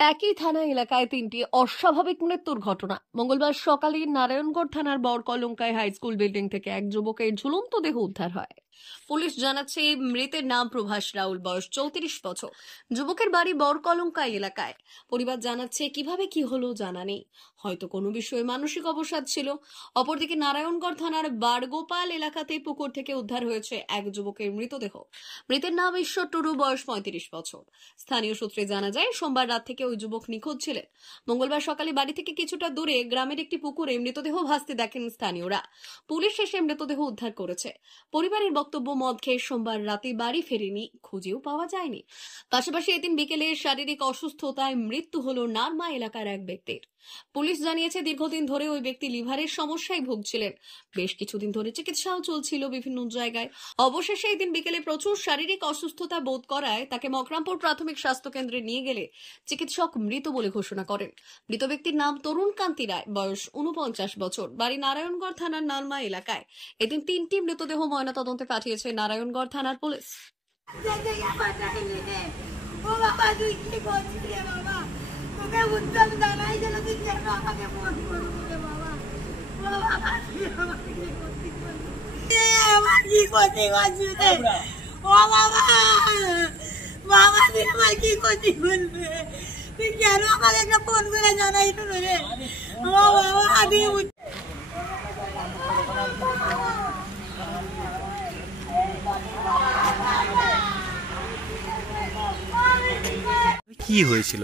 একই থানা এলাকায় তিনটি অস্বাভাবিক মৃত্যুর ঘটনা। মঙ্গলবার সকালে নারায়ণগড় থানার বড়কলঙ্কায় হাই স্কুল বিল্ডিং থেকে এক যুবকের ঝুলন্ত দেহ উদ্ধার হয়। পুলিশ জানাচ্ছে মৃতের নাম প্রভাস রাউল, বয়স 34 বছর। যুবকের বাড়ি বড়কলঙ্কায় এলাকায়। পরিবার জানাচ্ছে কিভাবে কি হলো জানা নেই, হয়তো কোনো বিষয়ে মানসিক অবসাদ ছিল। অপরদিকে নারায়ণগড় থানার বারগোপাল এলাকাতে পুকুর থেকে উদ্ধার হয়েছে এক যুবকের মৃতদেহ। মৃতের নাম ঈশ্বর টুডু, বয়স 35 বছর। স্থানীয় সূত্রে জানা যায় সোমবার রাত থেকে ওই যুবক নিখোঁজ ছিলেন। মঙ্গলবার সকালে বাড়ি থেকে কিছুটা দূরে গ্রামের একটি পুকুরে মৃতদেহ ভাসতে দেখেন স্থানীয়রা। পুলিশ এসে মৃতদেহ উদ্ধার করেছে। পরিবারের বক্তব্য, মদ খেয়ে সোমবার রাতে বাড়ি ফেরেনি, খুঁজেও পাওয়া যায়নি। পাশাপাশি এদিন বিকেলে শারীরিক অসুস্থতায় মৃত্যু হলো নারমা এলাকার এক ব্যক্তির। পুলিশ জানিয়েছে দীর্ঘদিন ধরে ওই ব্যক্তি লিভারের সমস্যায় ভুগছিলেন। বেশ কিছুদিন ধরে চিকিৎসাও চলছিল বিভিন্ন জায়গায়। অবশেষে এদিন বিকেলে প্রচুর শারীরিক অসুস্থতা বোধ করায় তাকে মকরামপুর প্রাথমিক স্বাস্থ্য কেন্দ্রে নিয়ে গেলে চিকিৎসক মৃত বলে ঘোষণা করেন। মৃত ব্যক্তির নাম তরুণ কান্তি রায়, বয়স 49 বছর, বাড়ি নারায়ণগড় থানার নালমা এলাকায়। এদিন তিনটি মৃতদেহ ময়নাতদন্তে পাঠিয়েছে নারায়ণগড় থানার পুলিশ। কেন আমাকে একটা ফোন করে জানাই তো রে কি হয়েছিল?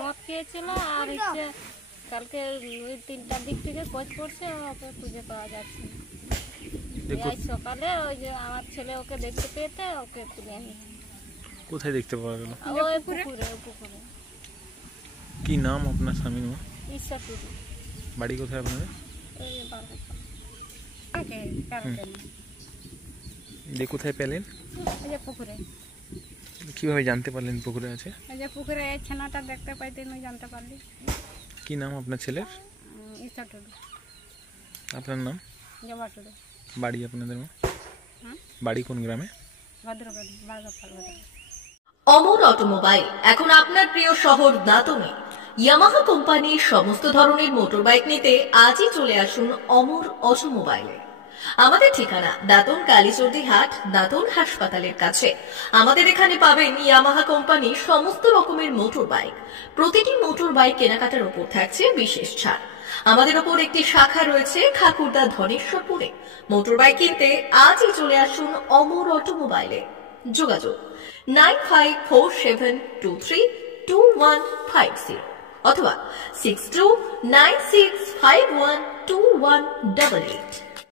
মদ খেয়েছিল আর কালকে 3টার দিক থেকে খোঁজ করছে, ওকে খুঁজে পাওয়া যাচ্ছে না। আজ সকালে ওই যে আমার ছেলে ওকে দেখতে পেয়েছে, ওকে তুলে এনেছে। কোথায় দেখতে পাওয়া গেল? ওই পুকুরে। কি নাম আপনার স্বামীর? ঈশ্বর টুডু। বাড়ি কোথায় আপনাদের? কোথায় পেলেন? পুকুরে। কিভাবে জানতে পারলেন পুকুরে আছে? পুকুরে এই ছানাটা দেখতে পাইতেন, জানতে পারলি। কি নাম আপনার ছেলের? ঈশ্বর টুডু। আপনার নাম? জবা টুডু। বাড়ি আপনাদের? বাড়ি কোন গ্রামে? ভদ্রগড়, বারগোপাল। অমর অটোমোবাইল এখন আপনার প্রিয় শহর দাঁতনে। ইয়ামাহা কোম্পানির সমস্ত ধরনের মোটরবাইক নিতে আজই চলে আসুন অমর অটোমোবাইলে। আমাদের ঠিকানা দাঁতন কালীচর্দি হাট, দাঁতন হাসপাতালের কাছে। আমাদের এখানে পাবেন ইয়ামাহা কোম্পানির সমস্ত রকমের মোটর বাইক। প্রতিটি মোটর বাইক কেনাকাটার উপর থাকছে বিশেষ ছাড়। আমাদের ওপর একটি শাখা রয়েছে খাকুরদা ধনেশ্বরপুরে। মোটর বাইক কিনতে আজই চলে আসুন অমর অটোমোবাইলে। যোগাযোগ 9547232150 অথবা 6296512188।